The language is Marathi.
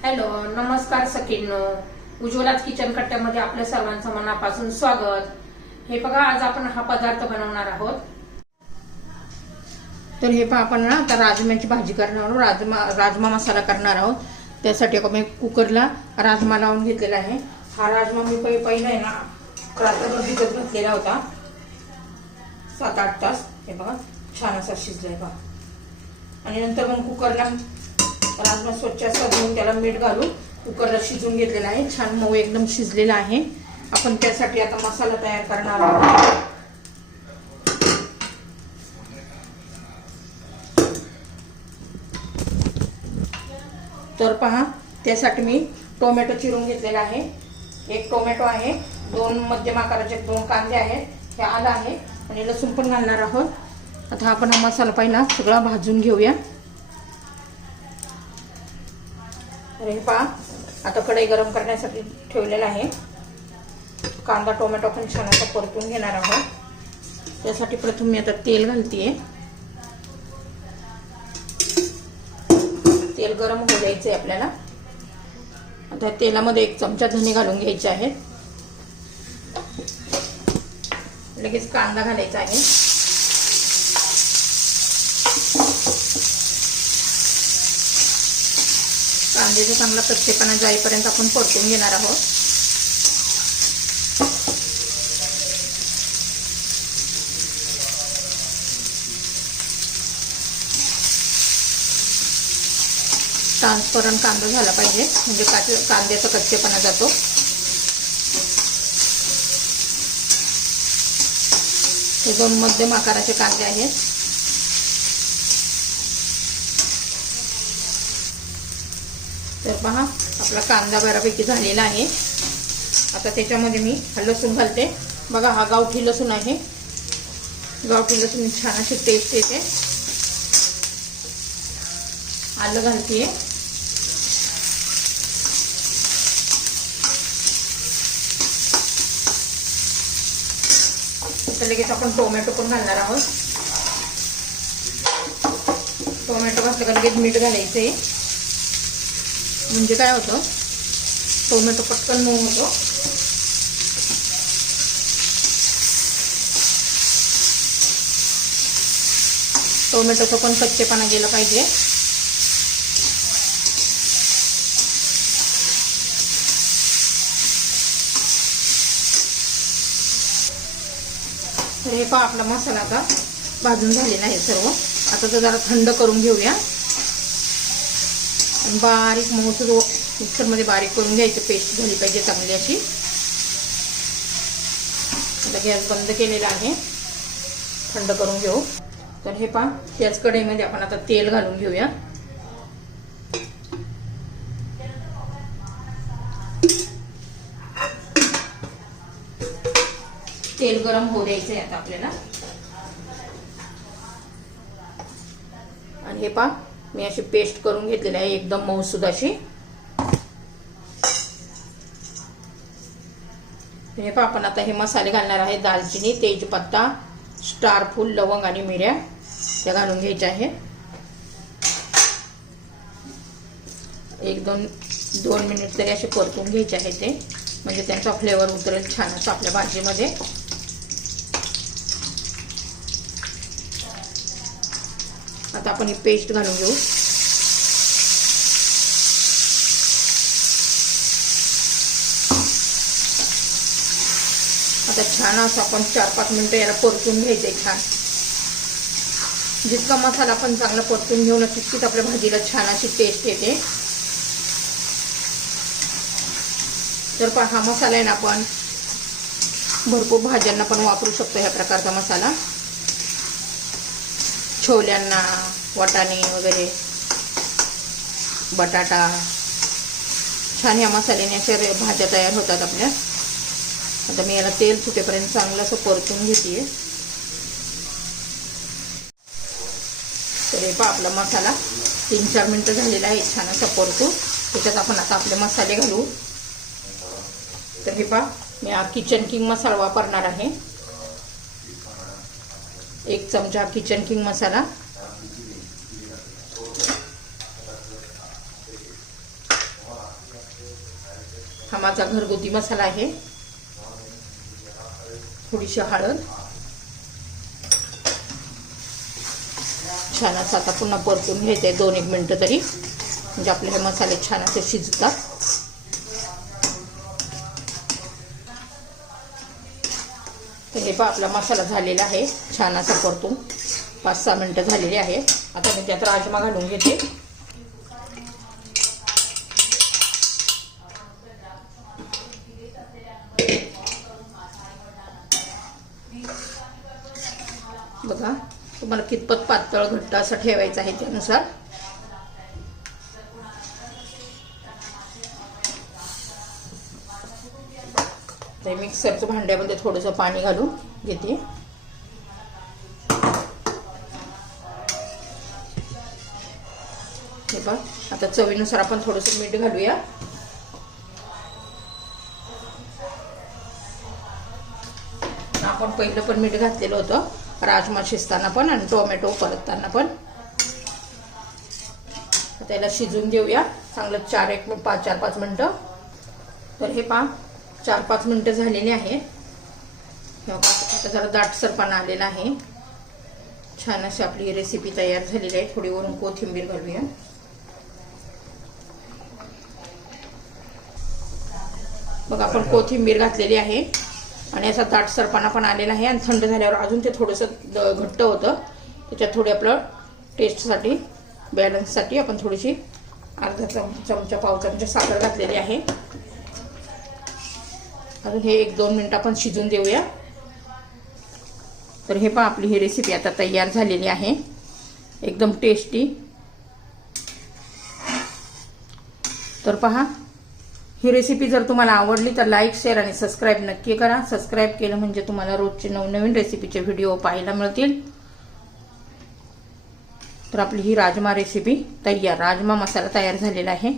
हॅलो नमस्कार सखींनो. उज्ज्वलाच किचन कट्ट्यामध्ये आपल्या सर्वांचं मनापासून स्वागत. हे बघा आज आपण हा पदार्थ बनवणार आहोत. तर हे पहा आपण ना आता राजम्याची भाजी करणार आहोत. राजमा राजमा मसाला करणार आहोत. त्यासाठी मी कुकरला राजमा लावून घेतलेला आहे. हा राजमा मी पहिला आहे ना रात्रभर भिजत घातलेला होता. सात आठ तास. हे बघा छान असा शिजलाय बघा. आणि नंतर मग कुकरला तर आपण स्वच्छ असा धुवून त्याला मीठ घालून कुकरला शिजून घेतलेला आहे. छान मऊ एकदम शिजलेला आहे. आपण त्यासाठी आता मसाला तयार करणार आहोत. तर पहा त्यासाठी मी टोमॅटो चिरून घेतलेला आहे. एक टोमॅटो आहे. दोन मध्यम आकाराचे दोन कांदे आहेत. हे आलं आहे. आणि लसूण पण घालणार आहोत. आता आपण हा मसाला पहिला सगळा भाजून घेऊया तर हे पहा आता कढई गरम करण्यासाठी ठेवलेला आहे. कांदा टोमॅटो पण छान असा परतून घेणार आहोत. त्यासाठी प्रथम मी आता तेल घालते तेल गरम होऊ द्यायचं आहे आपल्याला. आता तेलामध्ये एक चमचा धने घालून घ्यायचे आहेत. लगेच कांदा घालायचा आहे. कांद्याचा चांगला कच्चेपणा जाईपर्यंत आपण परतून घेणार आहोत. ट्रान्सपरंट कांदा झाला पाहिजे म्हणजे कांद्याचा कच्चेपणा जातो. हे दोन मध्यम आकाराचे कांदे आहेत. तर पहा आपला कांदा बऱ्यापैकी झालेला आहे. आता त्याच्यामध्ये मी लसूण घालते. बघा हा गावठी लसूण आहे. गावठी लसूण छान अशी टेस्ट येते. आलं घालते तर लगेच आपण टोमॅटो पण घालणार आहोत. टोमॅटो घातलं का लगेच मीठ घालायचं आहे म्हणजे काय होतं? टोमॅटो पटकन मऊ होतो. टोमॅटोचं पण कच्चेपणा गेलं पाहिजे. तर हे पहा आपला मसाला आता भाजून झालेला आहे सर्व. आता तर जरा थंड करून घेऊया. आणि बारीक मऊसूर मिक्सरमध्ये बारीक करून घ्यायची. पेस्ट झाली पाहिजे चांगली अशी. आता गॅस बंद केलेला आहे. थंड करून घेऊ. तर हे पहा त्याच कढईमध्ये आपण आता तेल घालून घेऊया. तेल गरम होऊ द्यायचं आहे आता आपल्याला. आणि हे पहा मी अशी पेस्ट करून घेतलेली आहे एकदम मऊसूद अशी. हे पहा आपण आता हे मसाले घालणार आहे दालचिनी तेजपत्ता स्टार फूल लवंग आणि मिऱ्या. त्या घालून घ्यायच्या आहे. एक दोन दोन मिनिट तरी असे परतून घ्यायचे आहे ते. म्हणजे त्यांचा फ्लेवर उतरेल छान असं आपल्या भाजीमध्ये. आता आपण ही पेस्ट घालून घेऊ. आता छान असं आपण चार पाच मिनिटं याला परतून घ्यायचंय छान. जितका मसाला आपण चांगला परतून घेऊ ना तितकीच आपल्या भाजीला छान अशी टेस्ट येते. तर पहा हा मसाला आहे ना आपण भरपूर भाज्यांना पण वापरू शकतो ह्या प्रकारचा मसाला. छोल्यांना वाटाणे वगैरे बटाटा. छान ह्या मसाल्याने अशा भाज्या तयार होतात आपल्या. आता मी याला तेल सुटेपर्यंत चांगलं असं परतून घेते तर हे पहा आपला मसाला तीन चार मिनटं झालेला आहे छान असा परतू त्याच्यात आपण आता आपले मसाले घालू. तर हे पहा मी हा किचन किंग मसाला वापरणार आहे. एक चमचा किचन किंग मसाला हा माझा घरगुती मसाला आहे. थोडीशी हळद. छान असं आता पुन्हा परतून घ्यायचं आहे दोन एक मिनटं तरी. म्हणजे आपले हे मसाले छान असे शिजतात. हे पहा आपला मसाला झालेला आहे. छान असा परतून पाच सहा मिनटं झालेली आहे. आता मी त्यात राजमा घालून घेते. बघा तुम्हाला कितपत पातळ घट्ट असं ठेवायचं आहे त्यानुसार. ते मिक्सरचं भांड्यामध्ये थोडंसं पाणी घालून घेते. हे बघ आता चवीनुसार आपण थोडंसं मीठ घालूया. आपण पहिलं पण मीठ घातलेलं होतं राजमा शिजताना पण आणि टोमॅटो परतताना पण. त्याला शिजून देऊया चांगलं चार एक पाच चार पाच मिनटं. तर हे पहा चार पाच मिनटं झालेली आहेत आता जरा दाटसरपणा आलेला आहे. छान अशी आपली रेसिपी तयार झालेली आहे. थोडी वरून कोथिंबीर घालूया. बघा आपण कोथिंबीर घातलेली आहे. आणि असा दाटसरपणा पण आलेला आहे. आणि थंड झाल्यावर अजून ते थोडंसं घट्ट होतं. त्याच्यात थोडी आपलं टेस्टसाठी बॅलन्ससाठी आपण थोडीशी अर्धा चम चमचा पाव चमचा साखर घातलेली आहे. अजून हे एक दोन मिनटं आपण शिजून देऊया. तर हे पहा आपली ही रेसिपी आता तयार झालेली आहे. एकदम टेस्टी तर पहा ही रेसिपी जर तुम्हाला आवडली तर लाईक शेअर आणि सबस्क्राईब नक्की करा. सबस्क्राईब केलं म्हणजे तुम्हाला रोजचे नवनवीन रेसिपीचे व्हिडिओ पाहायला मिळतील. तर आपली ही राजमा रेसिपी तयार राजमा मसाला तयार झालेला आहे.